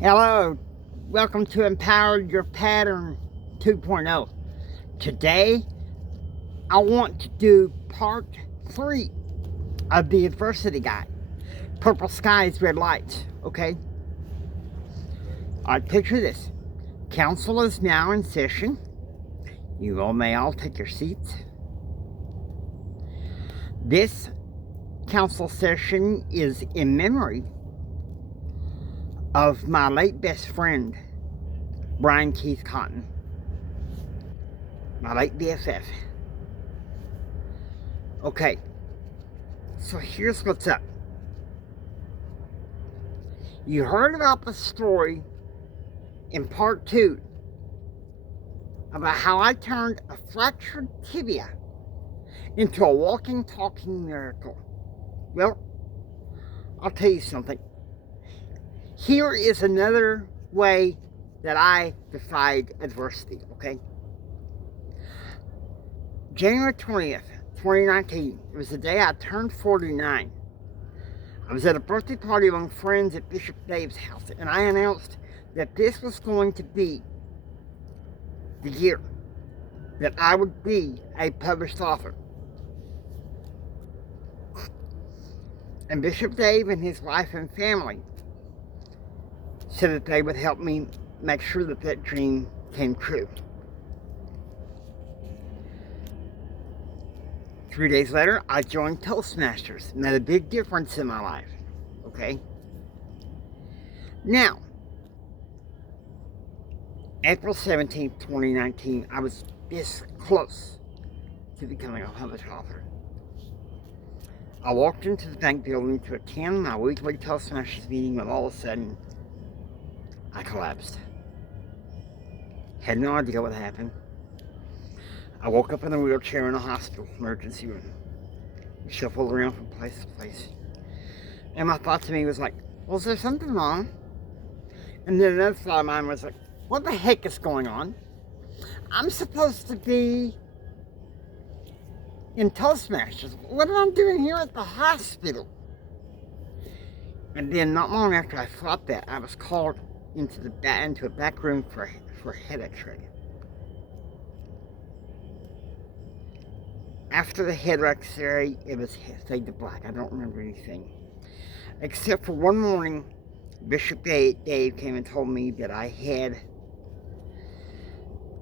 Hello, welcome to Empower Your Pattern 2.0. Today, I want to do part 3 of the Adversity Guide. Purple skies, red lights, okay? Alright, picture this. Council is now in session. You all may all take your seats. This council session is in memory of my late best friend, Brian Keith Cotton, my late BFF. Okay, so here's what's up. You heard about the story in part 2 about how I turned a fractured tibia into a walking, talking miracle. Well, I'll tell you something. Here is another way that I defied adversity, okay? January 20th, 2019, it was the day I turned 49. I was at a birthday party among friends at Bishop Dave's house, and I announced that this was going to be the year that I would be a published author. And Bishop Dave and his wife and family said that they would help me make sure that that dream came true. 3 days later, I joined Toastmasters. Made a big difference in my life, okay? Now, April 17th, 2019, I was this close to becoming a published author. I walked into the bank building to attend my weekly Toastmasters meeting when all of a sudden, I collapsed. Had no idea what happened. I woke up in a wheelchair in a hospital emergency room. Shuffled around from place to place. And my thought to me was like, well, is there something wrong? And then another thought of mine was like, what the heck is going on? I'm supposed to be in Toastmasters. What am I doing here at the hospital? And then not long after I thought that, I was called into a back room for a head x-ray. After the head x-ray, it was fade to black. I don't remember anything. Except for one morning, Bishop Dave came and told me that I had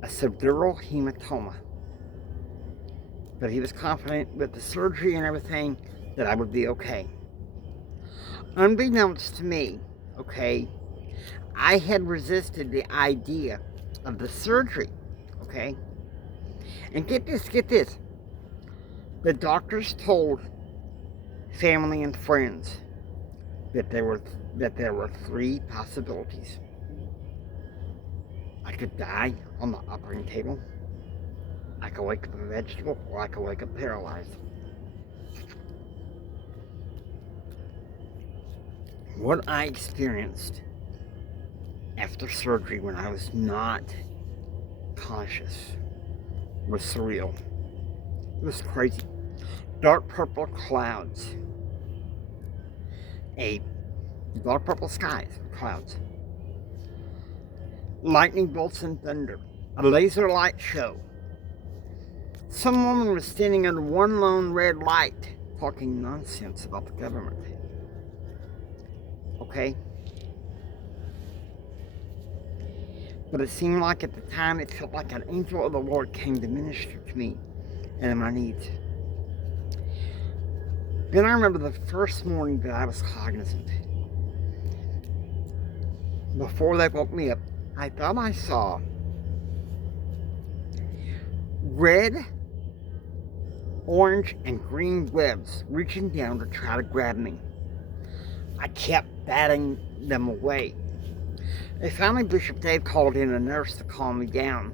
a subdural hematoma. But he was confident with the surgery and everything that I would be okay. Unbeknownst to me, okay, I had resisted the idea of the surgery, okay? And get this. The doctors told family and friends that there were 3 possibilities. I could die on the operating table, I could wake up a vegetable, or I could wake up paralyzed. What I experienced after surgery when I was not conscious was surreal. It was crazy. Dark purple clouds. Dark purple skies, clouds. Lightning bolts and thunder. A laser light show. Some woman was standing under one lone red light talking nonsense about the government. Okay? But it seemed like at the time it felt like an angel of the Lord came to minister to me and in my needs. Then I remember the first morning that I was cognizant. Before they woke me up, I thought I saw red, orange, and green webs reaching down to try to grab me. I kept batting them away. Finally, Bishop Dave called in a nurse to calm me down,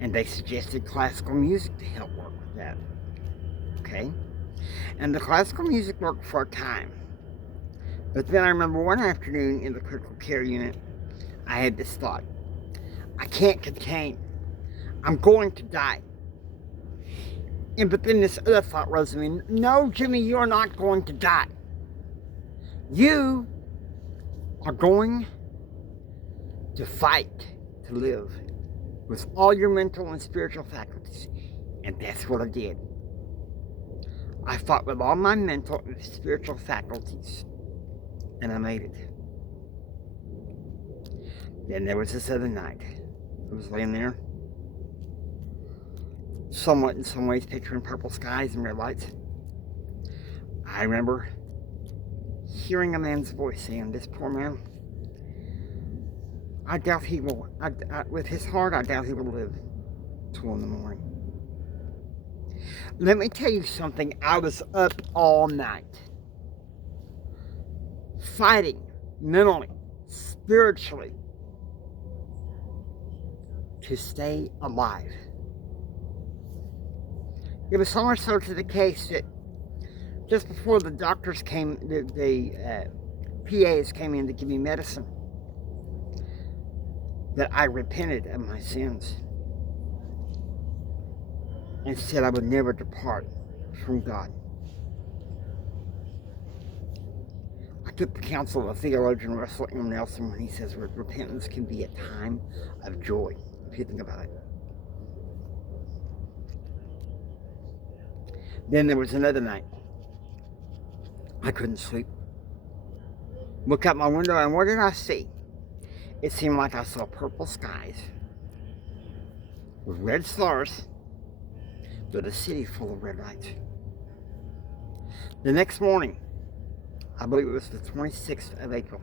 and they suggested classical music to help work with that. Okay? And the classical music worked for a time. But then I remember one afternoon in the critical care unit, I had this thought. I can't contain. I'm going to die. But then this other thought rose to me. No, Jimmy, you're not going to die. You are going to fight, to live with all your mental and spiritual faculties. And that's what I did. I fought with all my mental and spiritual faculties, and I made it. Then there was this other night. I was laying there, somewhat in some ways picturing purple skies and red lights. I remember hearing a man's voice saying, "This poor man, I doubt he will, with his heart, I doubt he will live till in the morning." Let me tell you something. I was up all night, fighting mentally, spiritually, to stay alive. It was so much so to the case that just before the doctors came, the PAs came in to give me medicine, that I repented of my sins and said I would never depart from God. I took the counsel of the theologian Russell M. Nelson when he says repentance can be a time of joy, if you think about it. Then there was another night. I couldn't sleep. Look out my window, and what did I see? It seemed like I saw purple skies with red stars, but a city full of red lights. The next morning, I believe it was the 26th of April,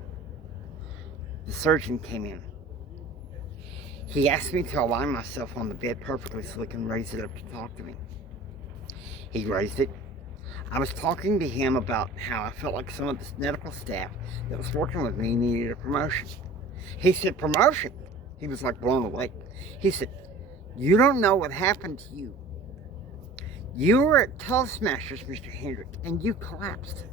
the surgeon came in. He asked me to align myself on the bed perfectly so he can raise it up to talk to me. He raised it. I was talking to him about how I felt like some of the medical staff that was working with me needed a promotion. He said, "Promotion?" He was like blown away. He said, "You don't know what happened to you. You were at Toastmasters, Mr. Hendrick, and you collapsed."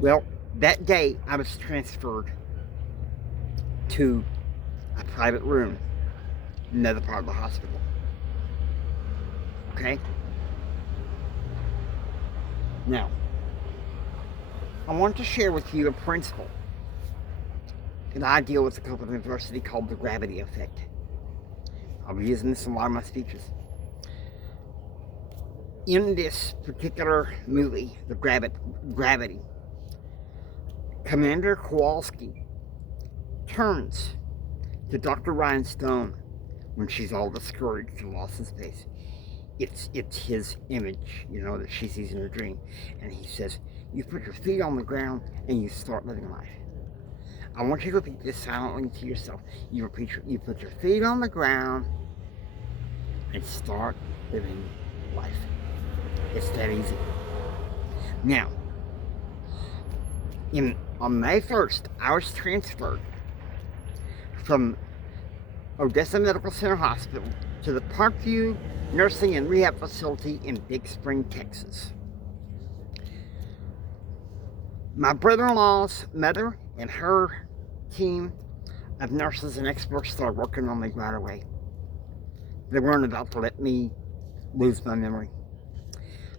Well, that day I was transferred to a private room in another part of the hospital. Okay? Now, I want to share with you a principle that I deal with a couple of Adverdty called the gravity effect. I'll be using this in a lot of my speeches. In this particular movie, the Gravity, Commander Kowalski turns to Dr. Ryan Stone when she's all discouraged and lost in space. It's his image, that she sees in her dream. And he says, "You put your feet on the ground and you start living life." I want you to repeat this silently to yourself. You put your feet on the ground and start living life. It's that easy. Now, on May 1st, I was transferred from Odessa Medical Center Hospital to the Parkview Nursing and Rehab Facility in Big Spring, Texas. My brother-in-law's mother and her team of nurses and experts started working on me right away. They weren't about to let me lose my memory.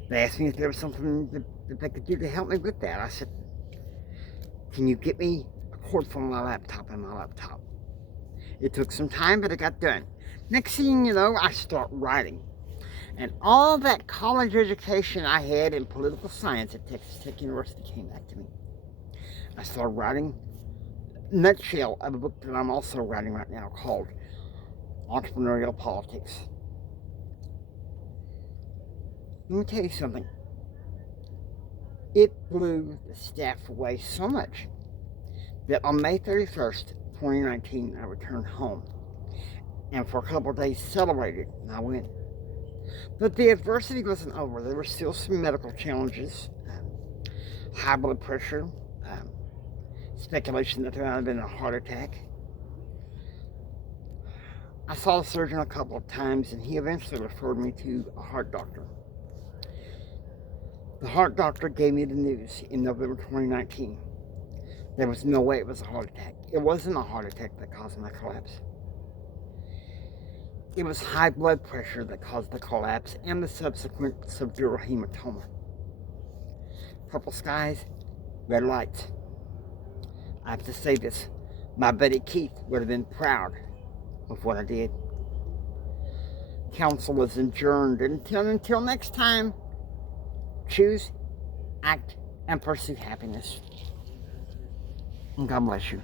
They asked me if there was something that they could do to help me with that. I said, "Can you get me a cord from my laptop and my laptop?" It took some time, but it got done. Next thing you know, I start writing. And all that college education I had in political science at Texas Tech University came back to me. I started writing a nutshell of a book that I'm also writing right now called Entrepreneurial Politics. Let me tell you something. It blew the staff away so much that on May 31st, 2019, I returned home. And for a couple of days celebrated, and I went. But the adversity wasn't over. There were still some medical challenges, high blood pressure, speculation that there might have been a heart attack. I saw the surgeon a couple of times, and he eventually referred me to a heart doctor. The heart doctor gave me the news in November 2019. There was no way it was a heart attack. It wasn't a heart attack that caused my collapse. It was high blood pressure that caused the collapse and the subsequent subdural hematoma. Purple skies, red lights. I have to say this. My buddy Keith would have been proud of what I did. Council is adjourned. Until next time, choose, act, and pursue happiness. And God bless you.